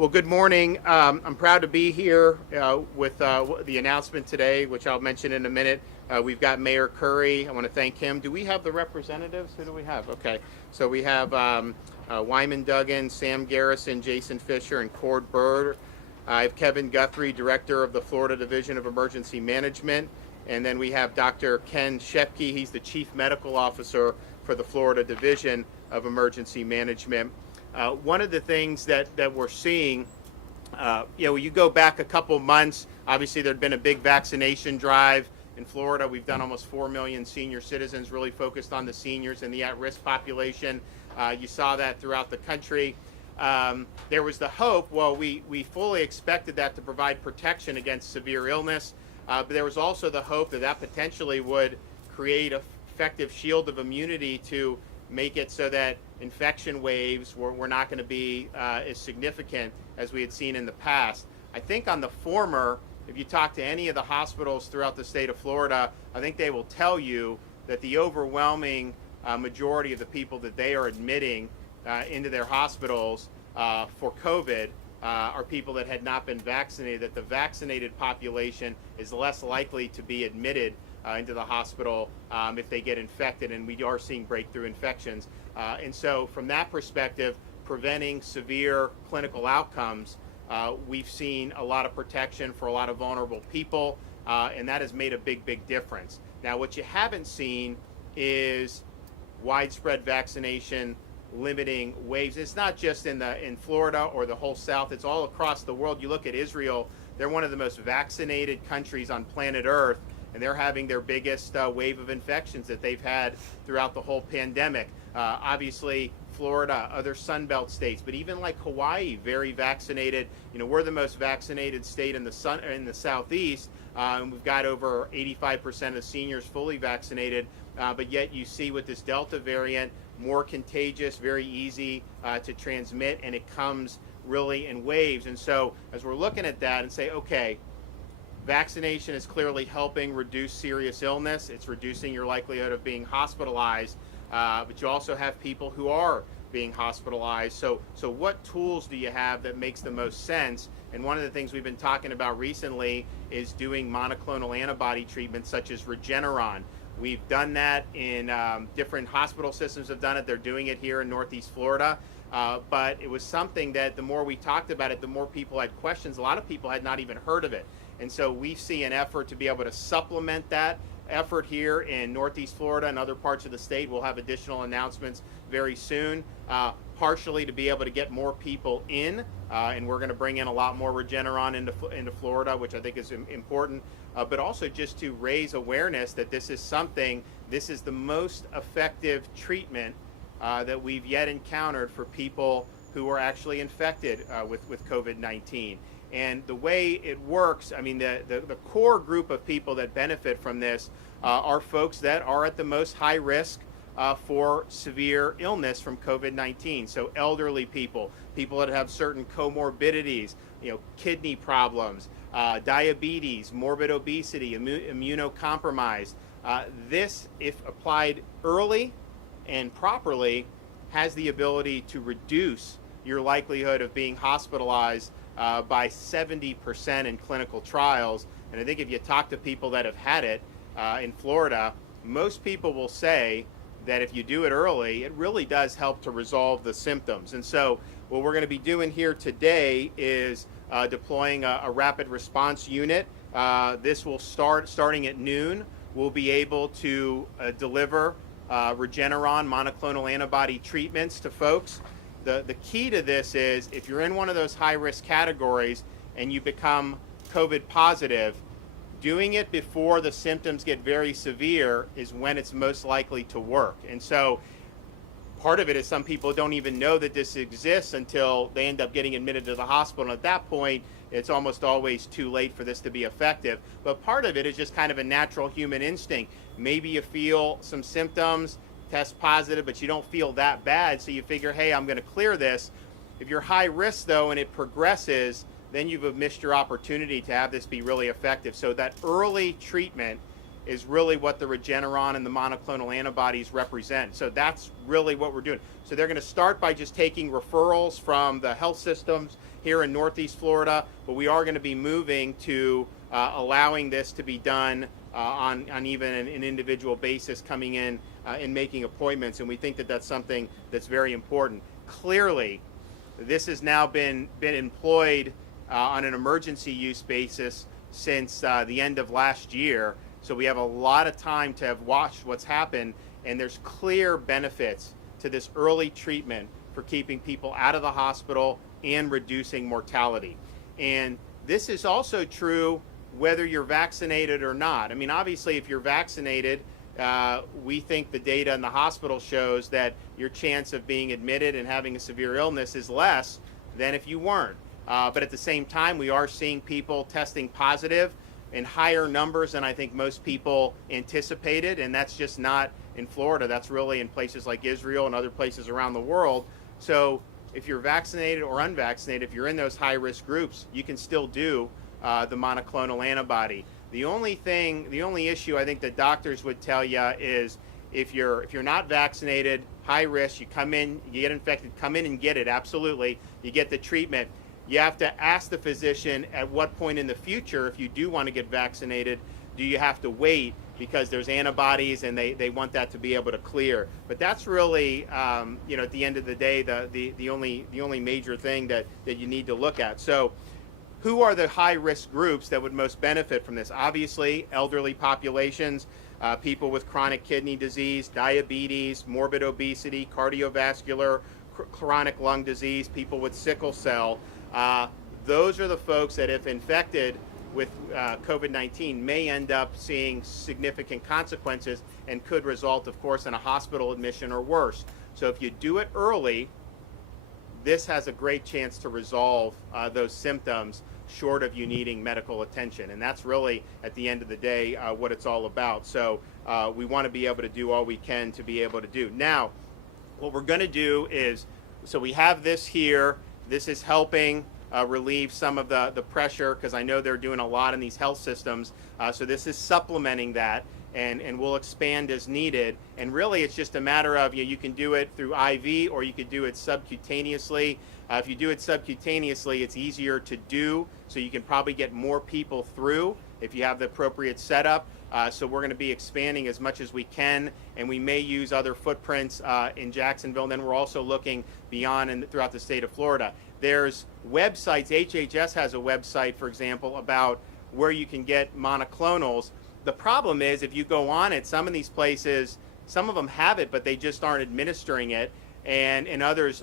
Well, good morning. I'm proud to be here with the announcement today, which I'll mention in a minute. We've got Mayor Curry. I want to thank him. Do we have the representatives? Who do we have? Okay. So we have Wyman Duggan, Sam Garrison, Jason Fisher, and Cord Bird. I have Kevin Guthrie, Director of the Florida Division of Emergency Management. And then we have Dr. Ken Shepke. He's the Chief Medical Officer for the Florida Division of Emergency Management. One of the things that we're seeing, you go back a couple months, obviously there'd been a big vaccination drive in Florida. We've done almost 4 million senior citizens, really focused on the seniors and the at-risk population. You saw that throughout the country. There was the hope, we fully expected that to provide protection against severe illness, but there was also the hope that potentially would create an effective shield of immunity to make it so that infection waves were not going to be as significant as we had seen in the past. I think on the former, if you talk to any of the hospitals throughout the state of Florida, I think they will tell you that the overwhelming majority of the people that they are admitting into their hospitals for COVID are people that had not been vaccinated, that the vaccinated population is less likely to be admitted into the hospital if they get infected, and we are seeing breakthrough infections. And so from that perspective, preventing severe clinical outcomes, we've seen a lot of protection for a lot of vulnerable people, and that has made a big difference. Now, what you haven't seen is widespread vaccination limiting waves. It's not just in Florida or the whole South, it's all across the world. You look at Israel, they're one of the most vaccinated countries on planet Earth, and they're having their biggest wave of infections that they've had throughout the whole pandemic. Obviously, Florida, other Sunbelt states, but even like Hawaii, very vaccinated. We're the most vaccinated state in the Southeast, and we've got over 85% of seniors fully vaccinated, but yet you see with this Delta variant, more contagious, very easy to transmit, and it comes really in waves. And so as we're looking at that and say, okay, vaccination is clearly helping reduce serious illness. It's reducing your likelihood of being hospitalized, but you also have people who are being hospitalized. So what tools do you have that makes the most sense? And one of the things we've been talking about recently is doing monoclonal antibody treatments such as Regeneron. We've done that in different hospital systems have done it. They're doing it here in Northeast Florida. But it was something that the more we talked about it, the more people had questions. A lot of people had not even heard of it. And so we see an effort to be able to supplement that effort here in Northeast Florida and other parts of the state. We'll have additional announcements very soon, partially to be able to get more people in, and we're going to bring in a lot more Regeneron into Florida, which I think is important, but also just to raise awareness that this is the most effective treatment that we've yet encountered for people who are actually infected with COVID-19. And the way it works, the core group of people that benefit from this are folks that are at the most high risk for severe illness from COVID-19. So elderly people that have certain comorbidities, kidney problems, diabetes, morbid obesity, immunocompromised. This, if applied early and properly, has the ability to reduce your likelihood of being hospitalized by 70% in clinical trials. And I think if you talk to people that have had it in Florida, most people will say that if you do it early, it really does help to resolve the symptoms. And so what we're going to be doing here today is deploying a rapid response unit. This will starting at noon. We'll be able to deliver Regeneron monoclonal antibody treatments to folks. The key to this is if you're in one of those high-risk categories and you become COVID positive, doing it before the symptoms get very severe is when it's most likely to work. And so part of it is some people don't even know that this exists until they end up getting admitted to the hospital. And at that point, it's almost always too late for this to be effective. But part of it is just kind of a natural human instinct. Maybe you feel some symptoms, test positive, but you don't feel that bad, so you figure, hey, I'm going to clear this. If you're high risk, though, and it progresses, then you've missed your opportunity to have this be really effective. So that early treatment is really what the Regeneron and the monoclonal antibodies represent. So that's really what we're doing. So they're going to start by just taking referrals from the health systems here in Northeast Florida, but we are going to be moving to allowing this to be done on even an individual basis, coming in and making appointments. And we think that that's something that's very important. Clearly, this has now been employed on an emergency use basis since the end of last year. So we have a lot of time to have watched what's happened, and there's clear benefits to this early treatment for keeping people out of the hospital and reducing mortality. And this is also true whether you're vaccinated or not. I mean, obviously, if you're vaccinated, we think the data in the hospital shows that your chance of being admitted and having a severe illness is less than if you weren't. But at the same time, we are seeing people testing positive in higher numbers than I think most people anticipated, and that's just not in Florida. That's really in places like Israel and other places around the world. So if you're vaccinated or unvaccinated, if you're in those high-risk groups, you can still do the monoclonal antibody. The only issue I think that doctors would tell you is if you're not vaccinated, high risk, you come in, you get infected, come in and get it, absolutely. You get the treatment. You have to ask the physician at what point in the future, if you do want to get vaccinated, do you have to wait because there's antibodies and they want that to be able to clear. But that's really, at the end of the day, the only major thing that you need to look at. So who are the high-risk groups that would most benefit from this? Obviously, elderly populations, people with chronic kidney disease, diabetes, morbid obesity, cardiovascular, chronic lung disease, people with sickle cell. Those are the folks that, if infected with COVID-19, may end up seeing significant consequences and could result, of course, in a hospital admission or worse. So if you do it early, this has a great chance to resolve those symptoms short of you needing medical attention. And that's really, at the end of the day, what it's all about. So we want to be able to do all we can to be able to do. Now, what we're going to do is, so we have this here. This is helping relieve some of the pressure, because I know they're doing a lot in these health systems. So this is supplementing that, and we'll expand as needed. And really, it's just a matter of, you can do it through IV or you could do it subcutaneously. If you do it subcutaneously, it's easier to do, so you can probably get more people through if you have the appropriate setup. So we're going to be expanding as much as we can, and we may use other footprints in Jacksonville. And then we're also looking beyond and throughout the state of Florida. There's websites. HHS has a website, for example, about where you can get monoclonals. The problem is, if you go on it, some of these places, some of them have it, but they just aren't administering it, and others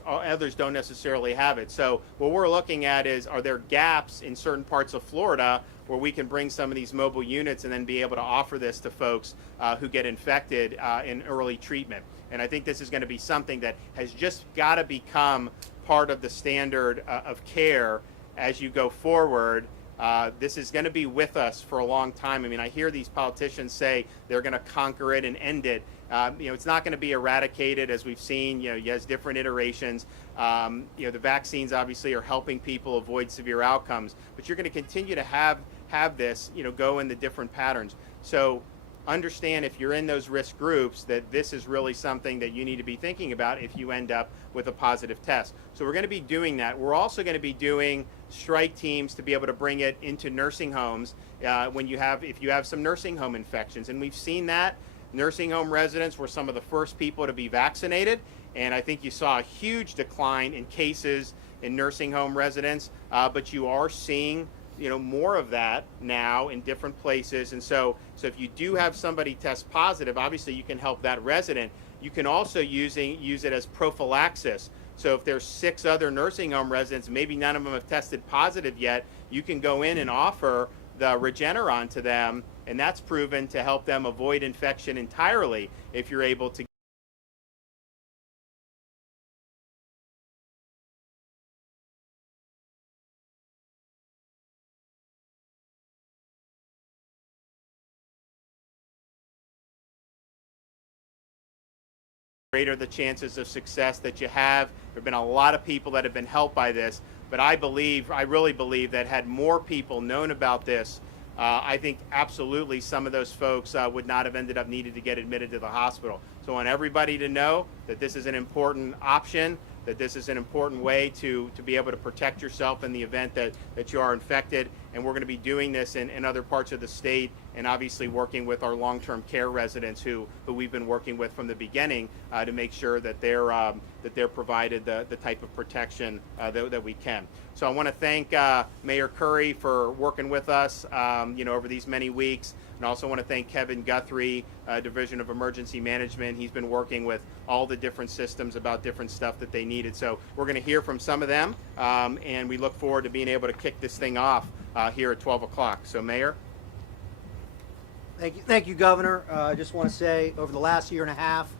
don't necessarily have it. So what we're looking at is, are there gaps in certain parts of Florida where we can bring some of these mobile units and then be able to offer this to folks who get infected in early treatment. And I think this is going to be something that has just got to become part of the standard of care as you go forward. This is going to be with us for a long time. I mean, I hear these politicians say they're going to conquer it and end it. It's not going to be eradicated, as we've seen. He has different iterations. The vaccines obviously are helping people avoid severe outcomes, but you're going to continue to have this, go in the different patterns. So understand, if you're in those risk groups, that this is really something that you need to be thinking about if you end up with a positive test. So we're going to be doing that. We're also going to be doing strike teams to be able to bring it into nursing homes if you have some nursing home infections. And we've seen that. Nursing home residents were some of the first people to be vaccinated, and I think you saw a huge decline in cases in nursing home residents, but you are seeing more of that now in different places. And so if you do have somebody test positive, obviously you can help that resident. You can also use it as prophylaxis. So if there's 6 other nursing home residents, maybe none of them have tested positive yet, you can go in and offer the Regeneron to them, and that's proven to help them avoid infection entirely if you're able to greater the chances of success that you have. There have been a lot of people that have been helped by this, but I really believe that had more people known about this I think absolutely some of those folks would not have ended up needing to get admitted to the hospital. So I want everybody to know that this is an important option, that this is an important way to be able to protect yourself in the event that you are infected. And we're going to be doing this in other parts of the state, and obviously working with our long-term care residents who we've been working with from the beginning to make sure that they're provided the type of protection that we can. So I want to thank Mayor Curry for working with us over these many weeks. And also want to thank Kevin Guthrie, Division of Emergency Management. He's been working with all the different systems about different stuff that they needed. So we're going to hear from some of them, and we look forward to being able to kick this thing off here at 12 o'clock. So, Mayor. Thank you, Governor. I just want to say over the last year and a half,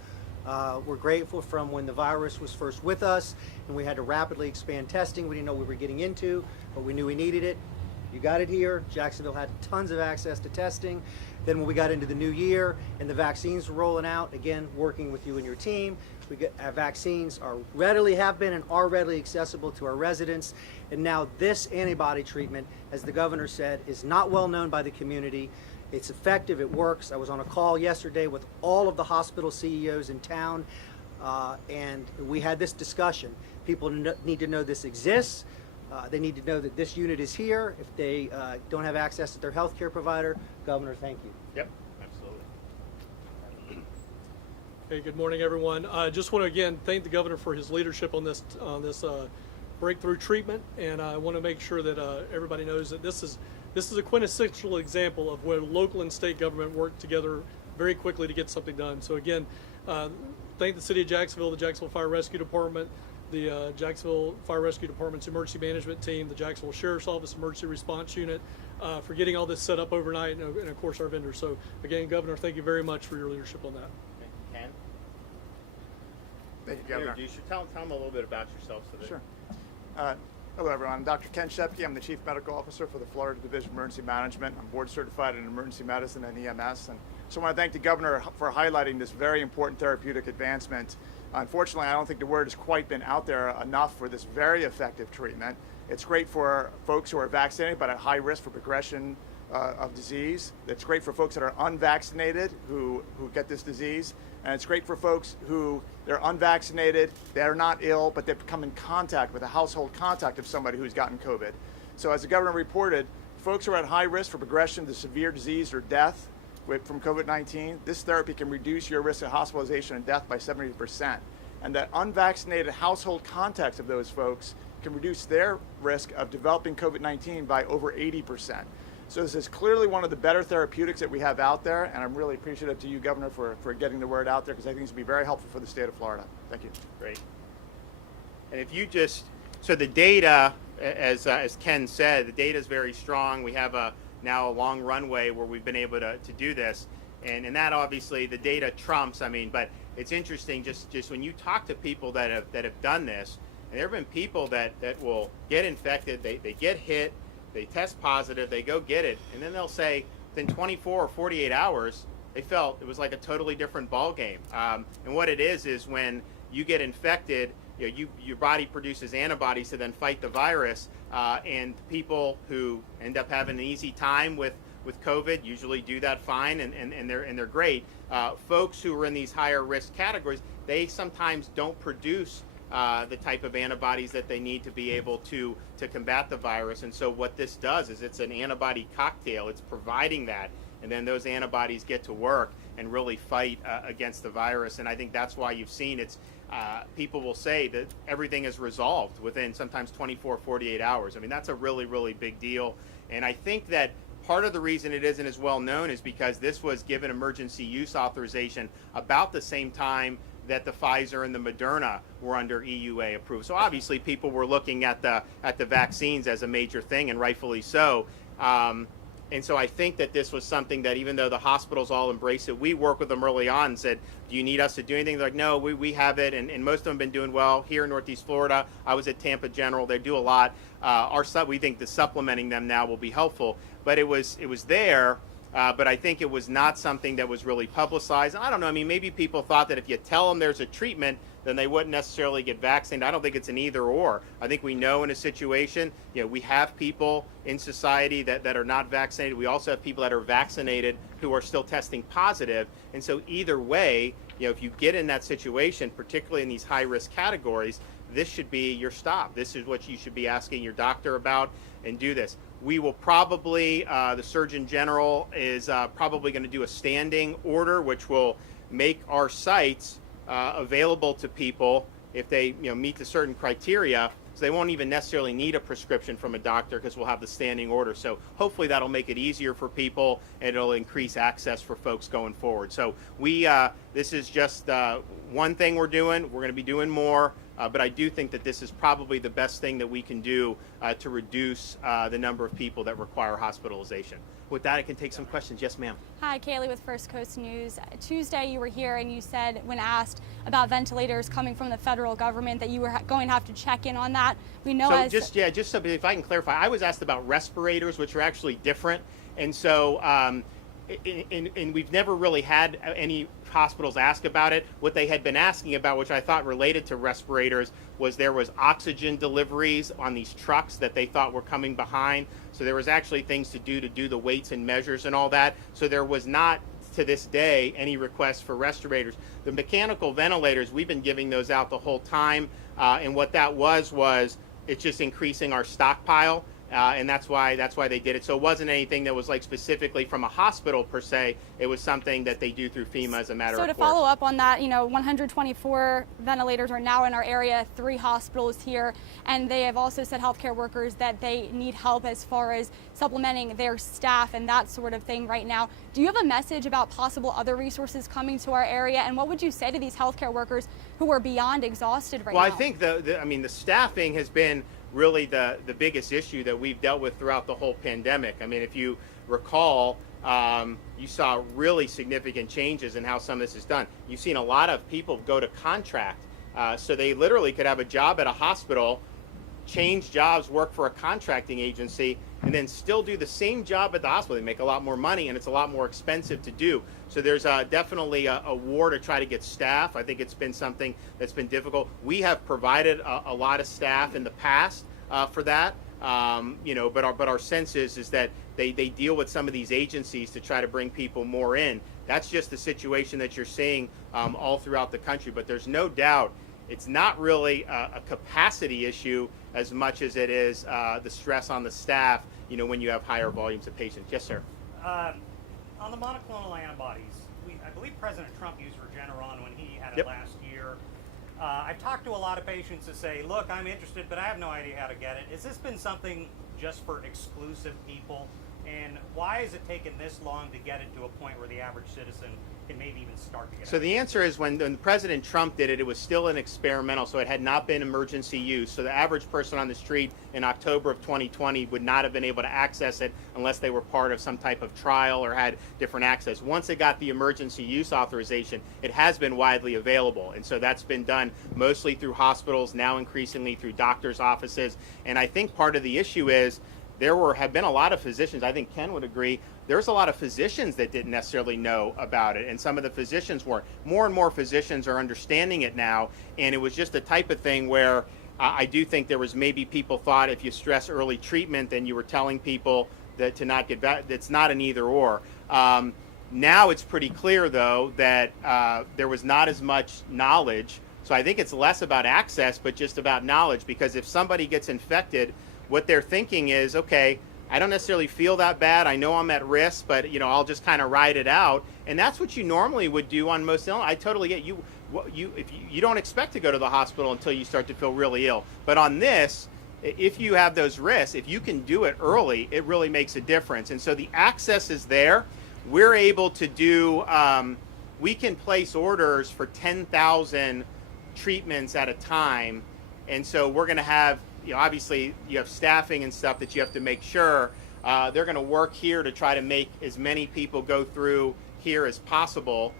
we're grateful from when the virus was first with us and we had to rapidly expand testing. We didn't know what we were getting into, but we knew we needed it. You got it here. Jacksonville had tons of access to testing. Then when we got into the new year and the vaccines were rolling out, again, working with you and your team, our vaccines have been and are readily accessible to our residents. And now this antibody treatment, as the governor said, is not well known by the community. It's effective, it works. I was on a call yesterday with all of the hospital CEOs in town, and we had this discussion. People need to know this exists. They need to know that this unit is here. If they don't have access to their health care provider, Governor, thank you. Yep, absolutely. Hey, good morning, everyone. I just want to again thank the governor for his leadership on this breakthrough treatment, and I want to make sure that everybody knows that this is a quintessential example of where local and state government work together very quickly to get something done. So again, thank the City of Jacksonville, the Jacksonville Fire Rescue Department, the Jacksonville Fire Rescue Department's emergency management team, the Jacksonville Sheriff's Office Emergency Response Unit for getting all this set up overnight, and of course our vendors. So again, Governor, thank you very much for your leadership on that. Ken? Thank you, Governor. You should tell them a little bit about yourself. Sure. Hello, everyone. I'm Dr. Ken Shepke. I'm the Chief Medical Officer for the Florida Division of Emergency Management. I'm board certified in emergency medicine and EMS. And so I want to thank the Governor for highlighting this very important therapeutic advancement. Unfortunately, I don't think the word has quite been out there enough for this very effective treatment. It's great for folks who are vaccinated but at high risk for progression of disease. It's great for folks that are unvaccinated who get this disease. And it's great for folks who they're unvaccinated, they're not ill, but they've come in contact with a household contact of somebody who's gotten COVID. So as the governor reported, folks who are at high risk for progression to severe disease or death from COVID-19, this therapy can reduce your risk of hospitalization and death by 70%. And that unvaccinated household contacts of those folks can reduce their risk of developing COVID-19 by over 80%. So this is clearly one of the better therapeutics that we have out there, and I'm really appreciative to you, Governor, for getting the word out there, because I think this will be very helpful for the state of Florida. Thank you. Great. And if you so the data, as Ken said, the data is very strong. We have now a long runway where we've been able to do this, and that obviously the data trumps. But it's interesting just when you talk to people that have done this, and there have been people that will get infected, they get hit, they test positive, they go get it, and then they'll say within 24 or 48 hours, they felt it was like a totally different ball game. And what it is when you get infected, your body produces antibodies to then fight the virus, and people who end up having an easy time with COVID usually do that fine, and they're great. Folks who are in these higher risk categories, they sometimes don't produce the type of antibodies that they need to be able to combat the virus. And so what this does is it's an antibody cocktail. It's providing that, and then those antibodies get to work and really fight against the virus. And I think that's why you've seen people will say that everything is resolved within sometimes 24, 48 hours. That's a really, really big deal. And I think that part of the reason it isn't as well known is because this was given emergency use authorization about the same time that the Pfizer and the Moderna were under EUA approved. So obviously people were looking at the vaccines as a major thing, and rightfully so. And so I think that this was something that even though the hospitals all embraced it, we worked with them early on and said, do you need us to do anything? They're like, no, we have it, and most of them have been doing well. Here in Northeast Florida, I was at Tampa General, they do a lot. We think that supplementing them now will be helpful. But it was there, but I think it was not something that was really publicized. I don't know, maybe people thought that if you tell them there's a treatment, then they wouldn't necessarily get vaccinated. I don't think it's an either or. I think we know in a situation, we have people in society that are not vaccinated. We also have people that are vaccinated who are still testing positive. And so either way, if you get in that situation, particularly in these high-risk categories, this should be your stop. This is what you should be asking your doctor about, and do this. We will probably, the Surgeon General is probably going to do a standing order, which will make our sites available to people if they meet the certain criteria. So they won't even necessarily need a prescription from a doctor because we'll have the standing order. So hopefully that'll make it easier for people, and it'll increase access for folks going forward. So this is just one thing we're doing. We're going to be doing more, but I do think that this is probably the best thing that we can do to reduce the number of people that require hospitalization. With that, I can take some questions. Yes, ma'am. Hi, Kaylee with First Coast News. Tuesday you were here and you said, when asked about ventilators coming from the federal government, that you were going to have to check in on that. We know so just so if I can clarify, I was asked about respirators, which are actually different. And so and we've never really had any hospitals ask about it. What they had been asking about, which I thought related to respirators, was there was oxygen deliveries on these trucks that they thought were coming behind. So there was actually things to do the weights and measures and all that. So there was not, to this day, any requests for respirators. The mechanical ventilators, we've been giving those out the whole time. And what that was it's just increasing our stockpile. And that's why they did it. So it wasn't anything that was like specifically from a hospital per se. It was something that they do through FEMA as a matter of course. So to follow up on that, 124 ventilators are now in our area, 3 hospitals here, and they have also said healthcare workers that they need help as far as supplementing their staff and that sort of thing right now. Do you have a message about possible other resources coming to our area, and what would you say to these healthcare workers who are beyond exhausted right now? Well, I think the staffing has been really the biggest issue that we've dealt with throughout the whole pandemic. I mean, if you recall, you saw really significant changes in how some of this is done. You've seen a lot of people go to contract, so they literally could have a job at a hospital, change jobs, work for a contracting agency, and then still do the same job at the hospital. They make a lot more money, and it's a lot more expensive to do. So there's definitely a war to try to get staff. I think it's been something that's been difficult. We have provided a lot of staff in the past for that, but our sense is that they deal with some of these agencies to try to bring people more in. That's just the situation that you're seeing all throughout the country. But there's no doubt it's not really a capacity issue as much as it is the stress on the staff, when you have higher volumes of patients. Yes, sir. On the monoclonal antibodies, I believe President Trump used Regeneron when he had it Yep. last year. I've talked to a lot of patients that say, look, I'm interested, but I have no idea how to get it. Has this been something just for exclusive people? And why has it taken this long to get it to a point where the average citizen can maybe even start to get it? So the answer is when President Trump did it, it was still an experimental, so it had not been emergency use. So the average person on the street in October of 2020 would not have been able to access it unless they were part of some type of trial or had different access. Once it got the emergency use authorization, it has been widely available. And so that's been done mostly through hospitals, now increasingly through doctors' offices. And I think part of the issue is have been a lot of physicians, I think Ken would agree, there's a lot of physicians that didn't necessarily know about it, and some of the physicians weren't. More and more physicians are understanding it now, and it was just the type of thing where I do think there was maybe people thought if you stress early treatment, then you were telling people that to not get back. It's not an either or. Now it's pretty clear, though, that there was not as much knowledge. So I think it's less about access, but just about knowledge, because if somebody gets infected, what they're thinking is, okay, I don't necessarily feel that bad. I know I'm at risk, but I'll just kind of ride it out. And that's what you normally would do on most illness. I totally get you. If you don't expect to go to the hospital until you start to feel really ill. But on this, if you have those risks, if you can do it early, it really makes a difference. And so the access is there. We're able to do. We can place orders for 10,000 treatments at a time, and so we're going to have. Obviously, you have staffing and stuff that you have to make sure. They're going to work here to try to make as many people go through here as possible,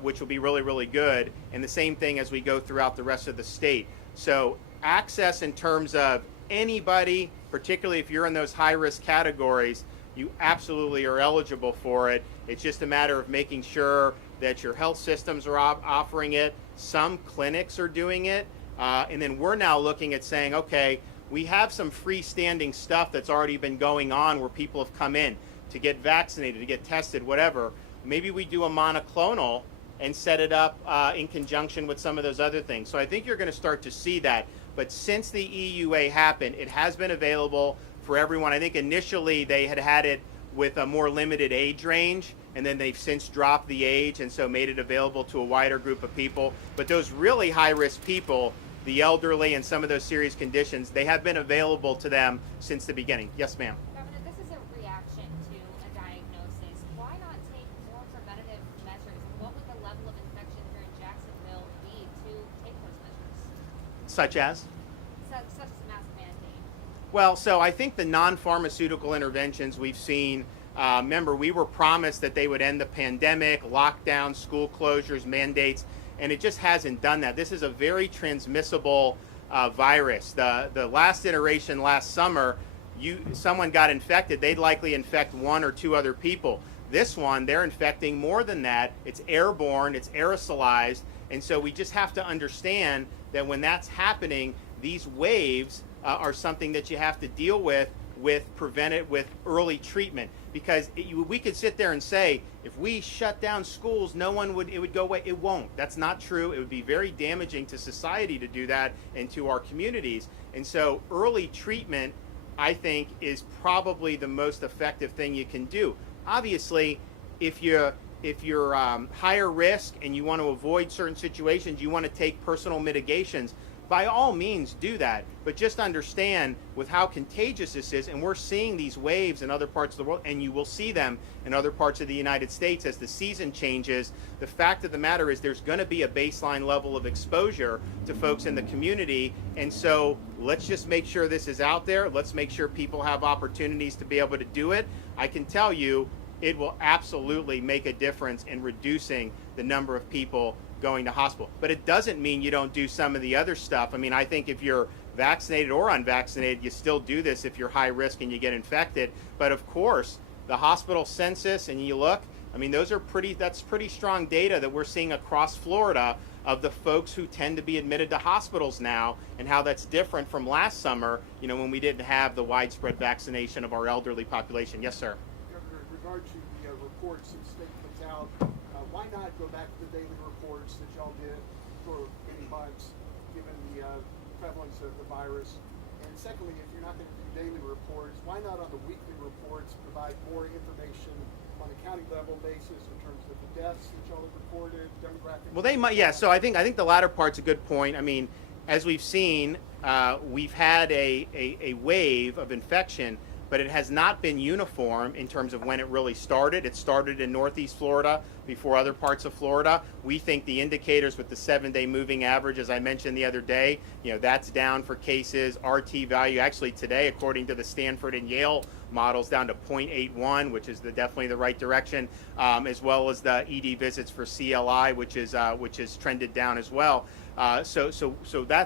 which will be really, really good. And the same thing as we go throughout the rest of the state. So access in terms of anybody, particularly if you're in those high-risk categories, you absolutely are eligible for it. It's just a matter of making sure that your health systems are offering it. Some clinics are doing it. And then we're now looking at saying, okay, we have some freestanding stuff that's already been going on where people have come in to get vaccinated, to get tested, whatever. Maybe we do a monoclonal and set it up in conjunction with some of those other things. So I think you're going to start to see that. But since the EUA happened, it has been available for everyone. I think initially they had it with a more limited age range, and then they've since dropped the age and so made it available to a wider group of people. But those really high-risk people, the elderly and some of those serious conditions, they have been available to them since the beginning. Yes, ma'am. Governor, this is a reaction to a diagnosis. Why not take more preventative measures? What would the level of infection here in Jacksonville be to take those measures? Such as? Such as a mask mandate. Well, so I think the non-pharmaceutical interventions we've seen, remember, we were promised that they would end the pandemic, lockdowns, school closures, mandates, and it just hasn't done that. This is a very transmissible virus. The last iteration last summer, someone got infected, they'd likely infect one or two other people. This one, they're infecting more than that. It's airborne, it's aerosolized, and so we just have to understand that when that's happening, these waves are something that you have to deal with early treatment. Because we could sit there and say, if we shut down schools, it would go away. It won't. That's not true. It would be very damaging to society to do that and to our communities. And so early treatment, I think, is probably the most effective thing you can do. Obviously, if you're higher risk and you want to avoid certain situations, you want to take personal mitigations, by all means do that. But just understand with how contagious this is, and we're seeing these waves in other parts of the world, and you will see them in other parts of the United States as the season changes. The fact of the matter is there's going to be a baseline level of exposure to folks in the community, and so let's just make sure this is out there. Let's make sure people have opportunities to be able to do it. I can tell you it will absolutely make a difference in reducing the number of people going to hospital. But it doesn't mean you don't do some of the other stuff. I mean, I think if you're vaccinated or unvaccinated, you still do this if you're high risk and you get infected. But of course, the hospital census, and you look, I mean, that's pretty strong data that we're seeing across Florida of the folks who tend to be admitted to hospitals now, and how that's different from last summer, when we didn't have the widespread vaccination of our elderly population. Yes, sir. Governor, in regard to the reports that the state puts out, why not go back to the daily reports that y'all did for many months, given the prevalence of the virus? And secondly, if you're not going to do daily reports, why not on the weekly reports provide more information on a county level basis in terms of the deaths that y'all have reported, demographics? Well, they might, yeah. So I think the latter part's a good point. I mean, as we've seen, we've had a wave of infection, but it has not been uniform in terms of when it really started. It started in Northeast Florida before other parts of Florida. We think the indicators with the 7-day moving average, as I mentioned the other day, that's down for cases. RT value actually today, according to the Stanford and Yale models, down to 0.81, which is definitely the right direction, as well as the ED visits for CLI, which is trended down as well. So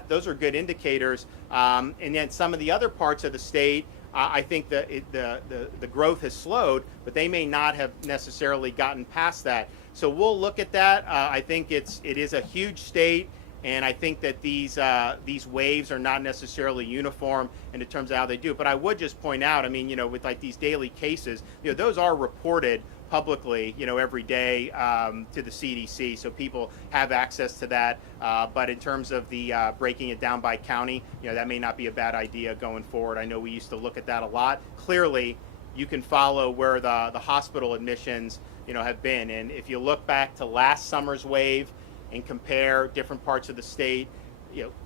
those are good indicators. And then some of the other parts of the state, I think the growth has slowed, but they may not have necessarily gotten past that. So we'll look at that. I think it is a huge state, and I think that these waves are not necessarily uniform in terms of how they do it. But I would just point out, I mean, with like these daily cases, those are reported publicly, every day to the CDC, so people have access to that. But in terms of the breaking it down by county, that may not be a bad idea going forward. I know we used to look at that a lot. Clearly, you can follow where the hospital admissions, have been. And if you look back to last summer's wave and compare different parts of the state,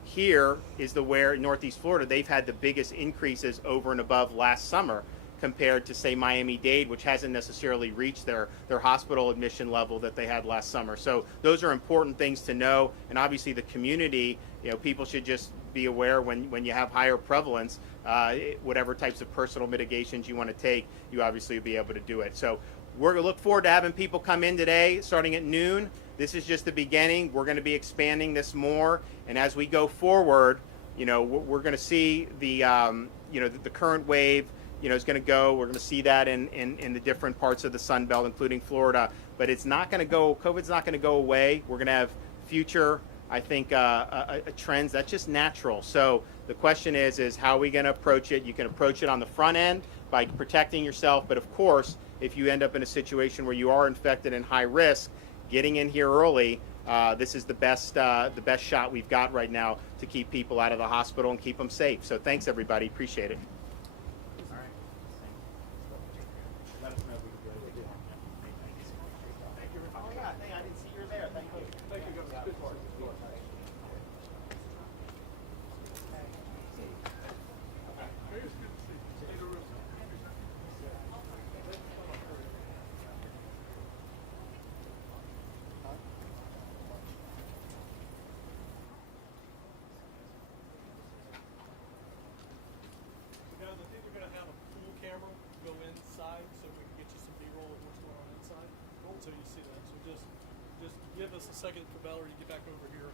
here is where Northeast Florida, they've had the biggest increases over and above last summer, compared to, say, Miami-Dade, which hasn't necessarily reached their hospital admission level that they had last summer. So those are important things to know. And obviously the community, people should just be aware when you have higher prevalence, whatever types of personal mitigations you want to take, you obviously will be able to do it. So we're going to look forward to having people come in today starting at noon. This is just the beginning. We're going to be expanding this more. And as we go forward, we're going to see the current wave is going to go. We're going to see that in the different parts of the Sun Belt, including Florida. but it's not going to go. COVID's not going to go away. We're going to have future, I think, trends. That's just natural. So the question is how are we going to approach it? You can approach it on the front end by protecting yourself, but of course, if you end up in a situation where you are infected and high risk, getting in here early, this is the best shot we've got right now to keep people out of the hospital and keep them safe. So thanks, everybody. Appreciate it. All right. Let us know if we can do anything. Thank you. Oh, yeah. Hey, I didn't see you were there. Thank you. Thank you, Governor. Good work. Guys, I think we're going to have a pool camera go inside so we can get you some B-roll of what's going on inside. So you see that. So just give us a second for Valerie to get back over here.